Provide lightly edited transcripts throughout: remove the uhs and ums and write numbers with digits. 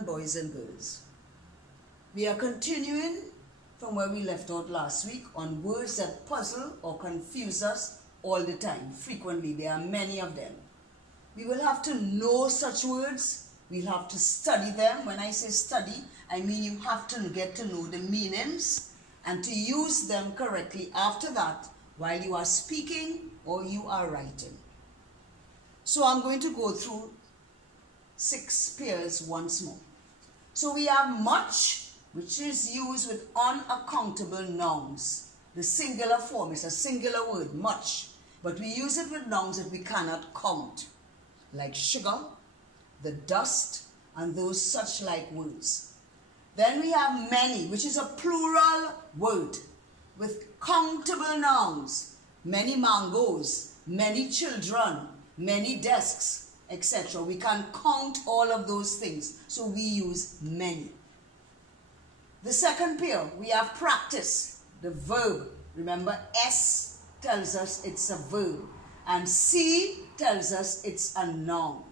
children, boys and girls. We are continuing from where we left out last week on words that puzzle or confuse us all the time. Frequently, there are many of them. We will have to know such words. We'll have to study them. When I say study, I mean you have to get to know the meanings and to use them correctly after that while you are speaking or you are writing. So I'm going to go through 6 pairs once more. So we have much, which is used with unaccountable nouns. The singular form is a singular word, much. But we use it with nouns that we cannot count, like sugar, the dust, and those such like words. Then we have many, which is a plural word with countable nouns. Many mangoes, many children, many desks, etc. We can count all of those things, so we use many. The second pair, we have practice, the verb. Remember, S tells us it's a verb, and C tells us it's a noun.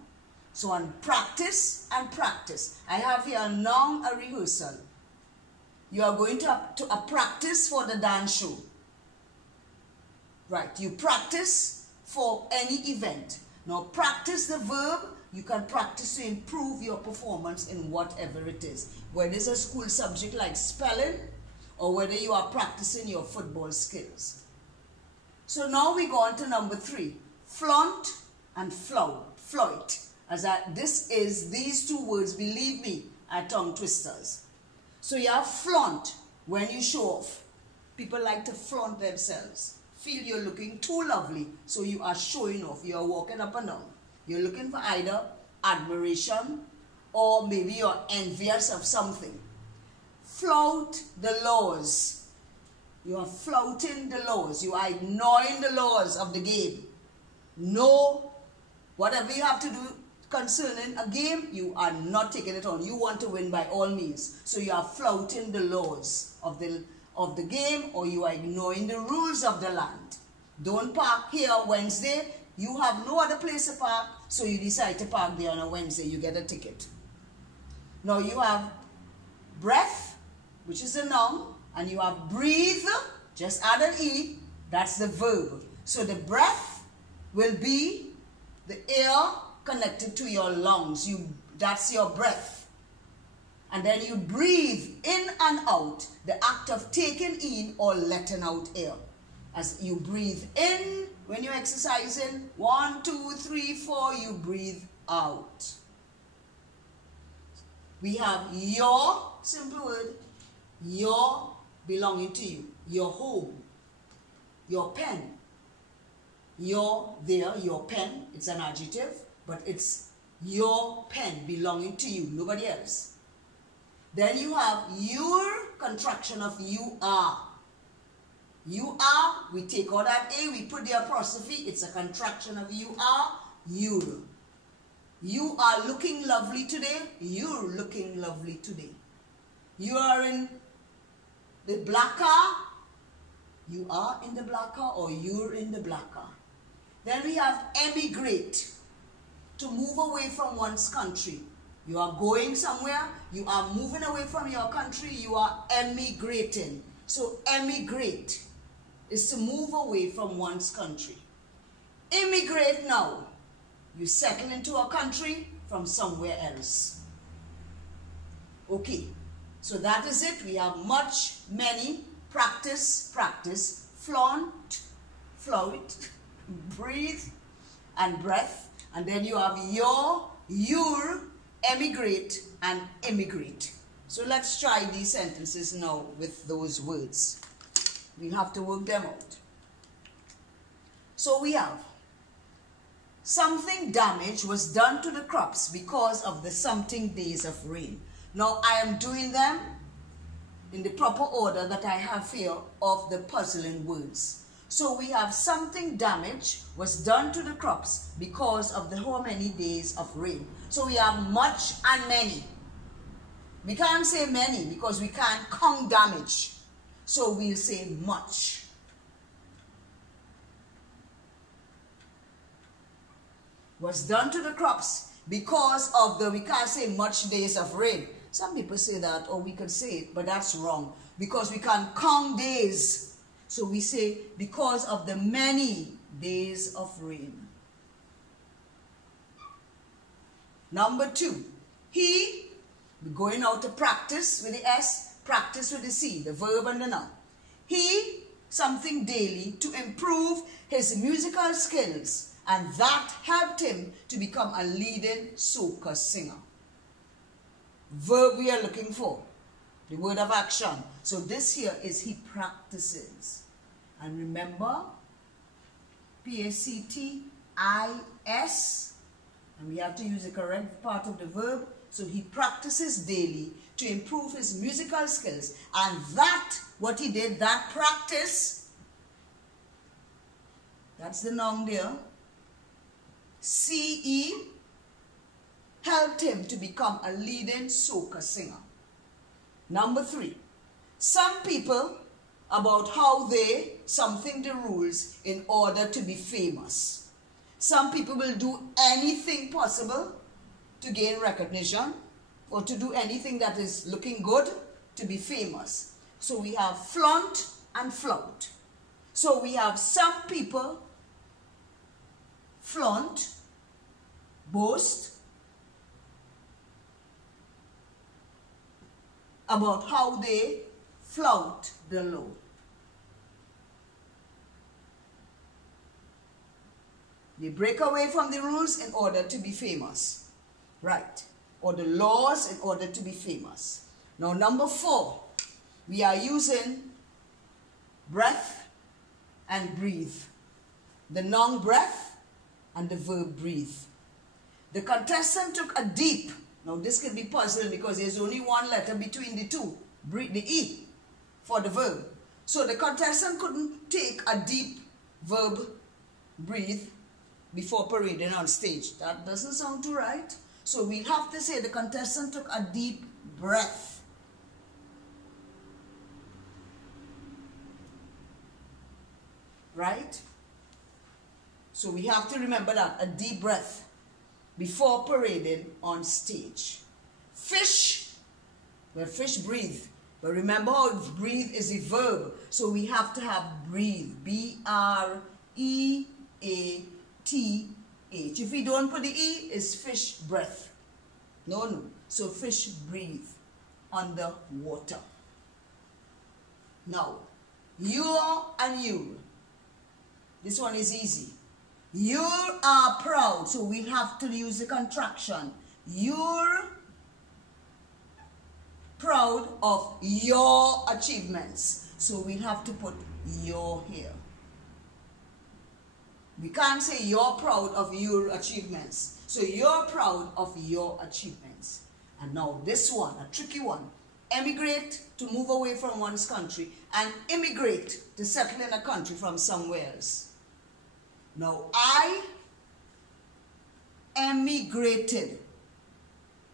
So on practice and practice, I have here a noun, a rehearsal. You are going to a practice for the dance show. Right, you practice for any event. Now practice the verb, you can practice to improve your performance in whatever it is. Whether it's a school subject like spelling or whether you are practicing your football skills. So now we go on to number 3. Flaunt and Floyd. These 2 words, believe me, are tongue twisters. So you have flaunt, when you show off. People like to flaunt themselves. Feel you're looking too lovely, so you are showing off. You are walking up and down. You're looking for either admiration or maybe you're envious of something. Flout the laws. You are flouting the laws. You are ignoring the laws of the game. No, whatever you have to do concerning a game, you are not taking it on. You want to win by all means. So you are flouting the laws of the game, or you are ignoring the rules of the land. Don't park here Wednesday. You have no other place to park, so you decide to park there on a Wednesday. You get a ticket. Now you have breath, which is a noun, and you have breathe, just add an E, that's the verb. So the breath will be the air connected to your lungs. That's your breath. And then you breathe in and out, the act of taking in or letting out air. As you breathe in, when you're exercising, 1, 2, 3, 4, you breathe out. We have your, simple word, your belonging to you, your home, your pen. Your there, your pen, it's an adjective, but it's your pen belonging to you, nobody else. Then you have your, contraction of you are. You are, we take out that A, we put the apostrophe, it's a contraction of you are, you. You are looking lovely today, you're looking lovely today. You are in the black car, you are in the black car, or you're in the black car. Then we have emigrate, to move away from one's country. You are going somewhere, you are moving away from your country, you are emigrating. So emigrate is to move away from one's country. Immigrate now, you settle into a country from somewhere else. Okay, so that is it. We have much, many, practice, flaunt, float, breathe, and breath. And then you have your, emigrate, and immigrate. So let's try these sentences now with those words. We'll have to work them out. So we have, something damage was done to the crops because of the something days of rain. Now I am doing them in the proper order that I have here of the puzzling words. So we have something damage was done to the crops because of the how many days of rain. So we have much and many. We can't say many because we can't count damage. So we'll say much. Was done to the crops because of the, we can't say much days of rain. Some people say that, or we could say it, but that's wrong. Because we can count days. So we say, because of the many days of rain. Number 2, he, going out to practice with the S, practice with the C, the verb and the noun. He, something daily to improve his musical skills, and that helped him to become a leading soca singer. Verb we are looking for, the word of action. So this here is he practices. And remember, P-A-C-T-I-S, and we have to use the correct part of the verb. So he practices daily to improve his musical skills. And that, what he did, that practice, that's the noun there, C-E, helped him to become a leading soca singer. Number 3, some people about how they something the rules in order to be famous. Some people will do anything possible to gain recognition or to do anything that is looking good to be famous. So we have flaunt and flout. So we have some people flaunt, boast about how they flout the law. They break away from the rules in order to be famous. Right. Or the laws in order to be famous. Now number 4, we are using breath and breathe. The noun breath and the verb breathe. The contestant took a deep, now this could be puzzling because there's only one letter between the two, the E for the verb. So the contestant couldn't take a deep verb breathe before parading on stage. That doesn't sound too right. So we have to say the contestant took a deep breath. Right? So we have to remember that, a deep breath before parading on stage. Fish, well, fish breathe. But remember how breathe is a verb. So we have to have breathe. B-R-E-A-T-H. If we don't put the E, it's fish breath. No. So fish breathe under water. Now, you and you. This one is easy. You are proud. So we have to use the contraction. You're proud of your achievements. So we have to put your here. We can't say you're proud of your achievements. So you're proud of your achievements. And now this one, a tricky one. Emigrate, to move away from one's country, and immigrate, to settle in a country from somewhere else. Now, I emigrated.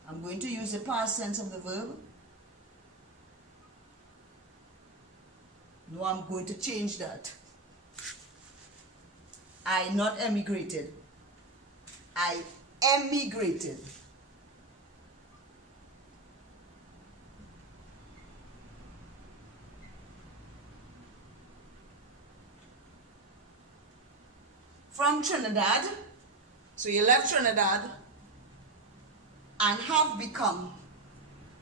I'm going to use the past tense of the verb. No, I'm going to change that. I not emigrated. I emigrated. From Trinidad, so you left Trinidad and have become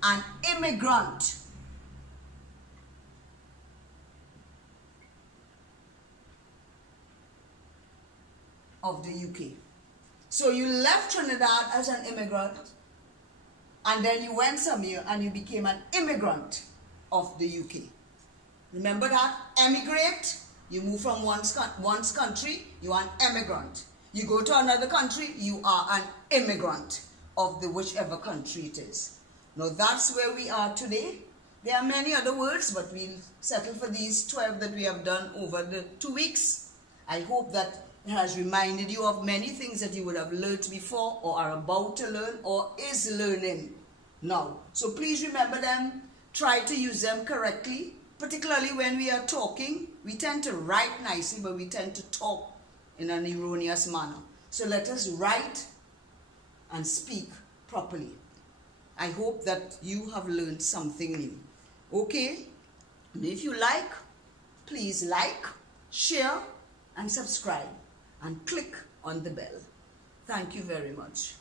an immigrant. Of the UK. So you left Trinidad as an immigrant and then you went somewhere and you became an immigrant of the UK. Remember that? Emigrate, you move from one's country, you are an emigrant. You go to another country, you are an immigrant of the whichever country it is. Now that's where we are today. There are many other words, but we'll settle for these 12 that we have done over the 2 weeks. I hope that it has reminded you of many things that you would have learned before or are about to learn or is learning now. So please remember them, try to use them correctly, particularly when we are talking. We tend to write nicely, but we tend to talk in an erroneous manner. So let us write and speak properly. I hope that you have learned something new. Okay? And if you like, please like, share, and subscribe, and click on the bell. Thank you very much.